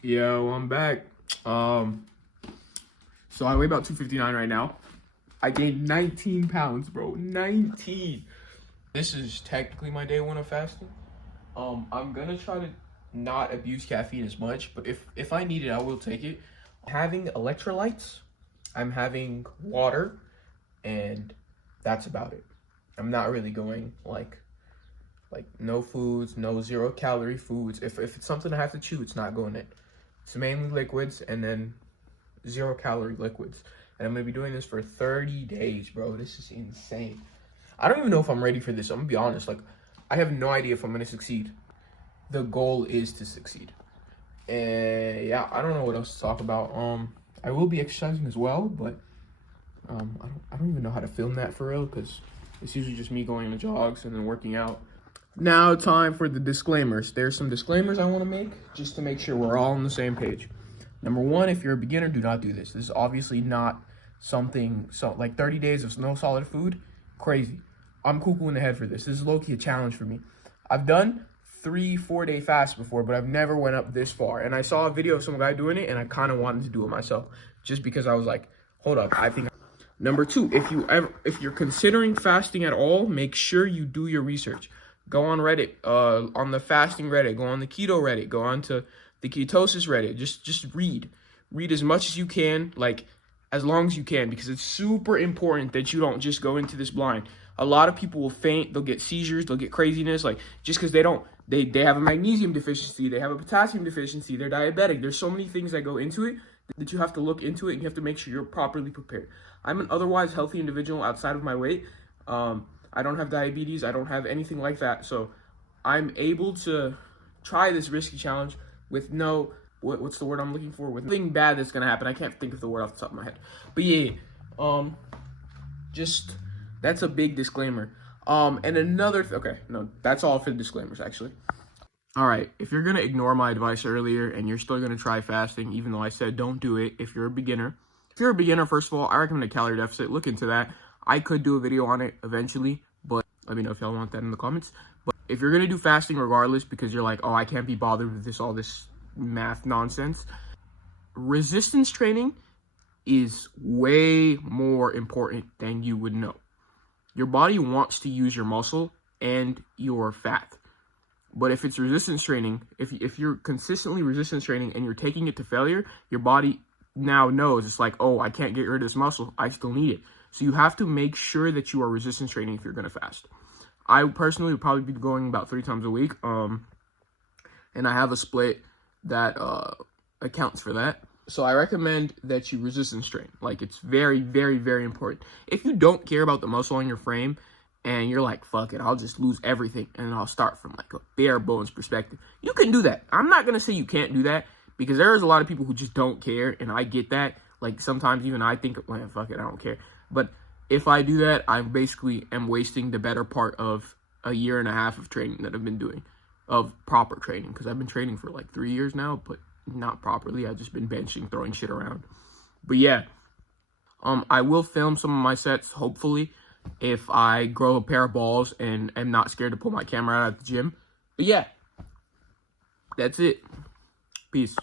Yo, I'm back. So I weigh about 259 right now. I gained 19 pounds, bro. 19. This is technically my day one of fasting. I'm gonna try to not abuse caffeine as much, but if I need it, I will take it. Having electrolytes, I'm having water, and that's about it. I'm not really going like no foods, no 0 calorie foods. If it's something I have to chew, it's not going in. It's mainly liquids and then 0 calorie liquids. And I'm gonna be doing this for 30 days, bro. This is insane. I don't even know if I'm ready for this. I'm gonna be honest. Like, I have no idea if I'm gonna succeed. The goal is to succeed. And yeah, I don't know what else to talk about. I will be exercising as well, but I don't even know how to film that for real because it's usually just me going on the jogs and then working out. Now, time for the disclaimers. There's some disclaimers I want to make just to make sure we're all on the same page. Number one, if you're a beginner, do not do this. This is obviously not something like 30 days of no solid food. Crazy. I'm cuckoo in the head for this. This is low-key a challenge for me. I've done 3-4 day fasts before, but I've never went up this far. And I saw a video of some guy doing it, and I kind of wanted to do it myself, just because I was like, hold up, I think. Number two, if you're considering fasting at all, make sure you do your research. Go on Reddit, on the fasting Reddit, go on the keto Reddit, go on to the ketosis Reddit. Just read as much as you can, like as long as you can, because it's super important that you don't just go into this blind. A lot of people will faint, they'll get seizures, they'll get craziness, like just because they have a magnesium deficiency, they have a potassium deficiency, they're diabetic. There's so many things that go into it that you have to look into it, and you have to make sure you're properly prepared. I'm an otherwise healthy individual outside of my weight. I don't have diabetes. I don't have anything like that. So I'm able to try this risky challenge with no, what's the word I'm looking for? With nothing bad that's going to happen. I can't think of the word off the top of my head. But yeah, just, that's a big disclaimer. And another, okay, no, that's all for the disclaimers, actually. All right, if you're going to ignore my advice earlier and you're still going to try fasting, even though I said don't do it if you're a beginner. If you're a beginner, first of all, I recommend a calorie deficit. Look into that. I could do a video on it eventually, but let me know if y'all want that in the comments. But if you're going to do fasting regardless because you're like, oh, I can't be bothered with all this math nonsense, resistance training is way more important than you would know. Your body wants to use your muscle and your fat. But if it's resistance training, if you're consistently resistance training and you're taking it to failure, your body now knows it's like, oh, I can't get rid of this muscle. I still need it. So you have to make sure that you are resistance training if you're going to fast. I personally would probably be going about 3 times a week. And I have a split that accounts for that. So I recommend that you resistance train. Like, it's very, very, very important. If you don't care about the muscle on your frame and you're like, fuck it, I'll just lose everything and I'll start from like a bare bones perspective, you can do that. I'm not going to say you can't do that because there is a lot of people who just don't care, and I get that. Like, sometimes even I think, well, fuck it, I don't care. But if I do that, I basically am wasting the better part of a year and a half of training that I've been doing, of proper training, because I've been training for like 3 years now, but not properly. I've just been benching, throwing shit around. But yeah, I will film some of my sets, hopefully, if I grow a pair of balls and am not scared to pull my camera out at the gym. But yeah, that's it. Peace.